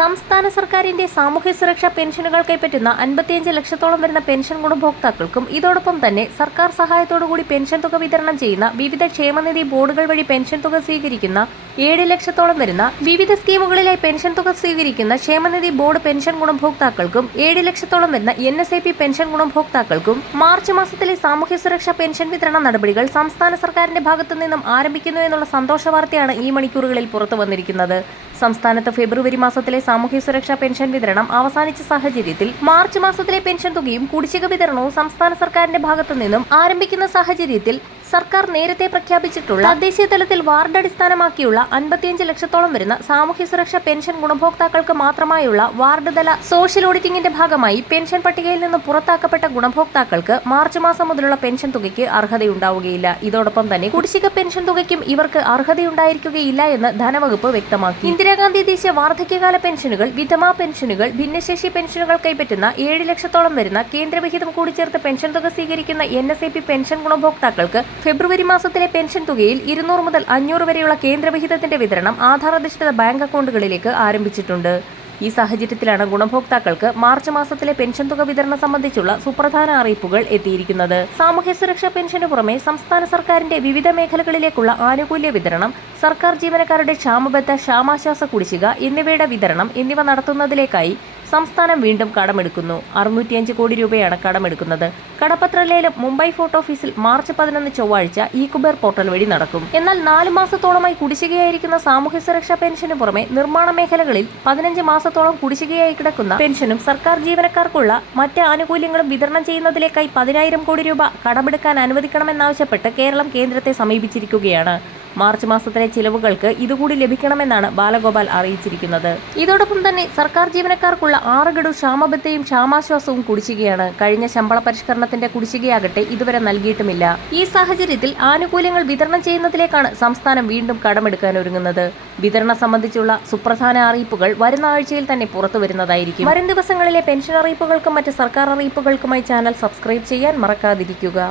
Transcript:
സംസ്ഥാന സർക്കാരിന്റെ സാമൂഹ്യ സുരക്ഷാ പെൻഷനുകൾ കൈപ്പറ്റുന്ന 55 ലക്ഷത്തോളം വരുന്ന പെൻഷൻ ഗുണഭോക്താക്കൾക്കും ഇതോടൊപ്പം തന്നെ സർക്കാർ സഹായത്തോടുകൂടി പെൻഷൻ തുക വിതരണം ചെയ്യുന്ന വിവിധ ക്ഷേമനിധി ബോർഡുകൾ വഴി പെൻഷൻ തുക സ്വീകരിക്കുന്ന 7 ലക്ഷത്തോളം വരുന്ന വിവിധ സ്കീമുകളിലായി പെൻഷൻ തുക സ്വീകരിക്കുന്ന ക്ഷേമനിധി ബോർഡ് പെൻഷൻ ഗുണഭോക്താക്കൾക്കും 7 ലക്ഷത്തോളം വരുന്ന NSAP പെൻഷൻ ഗുണഭോക്താക്കൾക്കും മാർച്ച് മാസത്തിലെ സാമൂഹ്യ സുരക്ഷാ പെൻഷൻ വിതരണ നടപടികൾ സംസ്ഥാന സർക്കാരിന്റെ ഭാഗത്തു നിന്നും ആരംഭിക്കുന്നു എന്നുള്ള സന്തോഷ വാർത്തയാണ് ഈ മണിക്കൂറുകളിൽ പുറത്തു വന്നിരിക്കുന്നത്. സംസ്ഥാനത്ത് ഫെബ്രുവരി മാസത്തിലെ സാമൂഹ്യ സുരക്ഷാ പെൻഷൻ വിതരണം അവസാനിച്ച സാഹചര്യത്തിൽ മാർച്ച് മാസത്തിലെ പെൻഷൻ തുകയും കുടിശ്ശിക വിതരണവും സംസ്ഥാന സർക്കാരിന്റെ ഭാഗത്തു നിന്നും ആരംഭിക്കുന്ന സാഹചര്യത്തിൽ സർക്കാർ നേരത്തെ പ്രഖ്യാപിച്ചിട്ടുള്ള തദ്ദേശീയ തലത്തിൽ വാർഡ് അടിസ്ഥാനമാക്കിയുള്ള 55 ലക്ഷത്തോളം വരുന്ന സാമൂഹ്യ സുരക്ഷാ പെൻഷൻ ഗുണഭോക്താക്കൾക്ക് മാത്രമായുള്ള വാർഡ് തല സോഷ്യൽ ഓഡിറ്റിംഗിന്റെ ഭാഗമായി പെൻഷൻ പട്ടികയിൽ നിന്ന് പുറത്താക്കപ്പെട്ട ഗുണഭോക്താക്കൾക്ക് മാർച്ച് മാസം മുതലുള്ള പെൻഷൻ തുകയ്ക്ക് അർഹതയുണ്ടാവുകയില്ല. ഇതോടൊപ്പം തന്നെ കുടിശ്ശിക പെൻഷൻ തുകയ്ക്കും ഇവർക്ക് അർഹതയുണ്ടായിരിക്കുകയില്ല എന്ന് ധനവകുപ്പ് വ്യക്തമാക്കി. ഇന്ദിരാഗാന്ധി ദേശീയ വാർദ്ധക്യകാല പെൻഷനുകൾ, വിധവാ പെൻഷനുകൾ, ഭിന്നശേഷി പെൻഷനുകൾ കൈപ്പറ്റുന്ന 7 ലക്ഷത്തോളം വരുന്ന കേന്ദ്രവിഹിതം കൂടി ചേർത്ത് പെൻഷൻ തുക സ്വീകരിക്കുന്ന NSAP പെൻഷൻ ഗുണഭോക്താക്കൾക്ക് ഫെബ്രുവരി മാസത്തിലെ പെൻഷൻ തുകയിൽ 200 മുതൽ 500 വരെയുള്ള കേന്ദ്രവിഹിതത്തിന്റെ വിതരണം ആധാർ അധിഷ്ഠിത ബാങ്ക് അക്കൗണ്ടുകളിലേക്ക് ആരംഭിച്ചിട്ടുണ്ട്. ഈ സാഹചര്യത്തിലാണ് ഗുണഭോക്താക്കൾക്ക് മാർച്ച് മാസത്തിലെ പെൻഷൻ തുക വിതരണം സംബന്ധിച്ചുള്ള സുപ്രധാന അറിയിപ്പുകൾ എത്തിയിരിക്കുന്നത്. സാമൂഹ്യ സുരക്ഷാ പെൻഷന് പുറമെ സംസ്ഥാന സർക്കാരിന്റെ വിവിധ മേഖലകളിലേക്കുള്ള ആനുകൂല്യ വിതരണം, സർക്കാർ ജീവനക്കാരുടെ ക്ഷാമബത്ത ക്ഷാമാശ്വാസ കുടിശ്ശിക എന്നിവയുടെ വിതരണം എന്നിവ നടത്തുന്നതിലേക്കായി സംസ്ഥാനം വീണ്ടും കടമെടുക്കുന്നു. 605 കോടി രൂപയാണ് കടമെടുക്കുന്നത്. കടപ്പത്ര ലേലം മുംബൈ ഫോർട്ട് ഓഫീസിൽ മാർച്ച് 11 ചൊവ്വാഴ്ച ഇ-കുബേർ പോർട്ടൽ വഴി നടക്കും. എന്നാൽ 4 മാസത്തോളമായി കുടിശ്ശികയായിരിക്കുന്ന സാമൂഹ്യ സുരക്ഷാ പെൻഷന് പുറമെ നിർമ്മാണ മേഖലകളിൽ 15 മാസത്തോളം കുടിശ്ശികയായി കിടക്കുന്ന പെൻഷനും സർക്കാർ ജീവനക്കാർക്കുള്ള മറ്റ് ആനുകൂല്യങ്ങളും വിതരണം ചെയ്യുന്നതിലേക്കായി 10,000 കോടി രൂപ കടമെടുക്കാൻ അനുവദിക്കണമെന്നാവശ്യപ്പെട്ട് കേരളം കേന്ദ്രത്തെ സമീപിച്ചിരിക്കുകയാണ്. മാർച്ച് മാസത്തിലെ ചിലവുകൾക്ക് ഇതുകൂടി ലഭിക്കണമെന്നാണ് ബാലഗോപാൽ അറിയിച്ചിരിക്കുന്നത്. ഇതോടൊപ്പം തന്നെ സർക്കാർ ജീവനക്കാർക്കുള്ള 6 ഗഡു ക്ഷാമബത്തയും ക്ഷാമാശ്വാസവും കുടിശ്ശികയാണ്. കഴിഞ്ഞ ശമ്പള പരിഷ്കരണത്തിന്റെ കുടിശ്ശികയാകട്ടെ ഇതുവരെ നൽകിയിട്ടുമില്ല. ഈ സാഹചര്യത്തിൽ ആനുകൂല്യങ്ങൾ വിതരണം ചെയ്യുന്നതിലേക്കാണ് സംസ്ഥാനം വീണ്ടും കടമെടുക്കാൻ ഒരുങ്ങുന്നത്. വിതരണം സംബന്ധിച്ചുള്ള സുപ്രധാന അറിയിപ്പുകൾ വരുന്ന ആഴ്ചയിൽ തന്നെ പുറത്തു വരുന്നതായിരിക്കും. വരും ദിവസങ്ങളിലെ പെൻഷൻ അറിയിപ്പുകൾക്കും മറ്റ് സർക്കാർ അറിയിപ്പുകൾക്കുമായി ചാനൽ സബ്സ്ക്രൈബ് ചെയ്യാൻ മറക്കാതിരിക്കുക.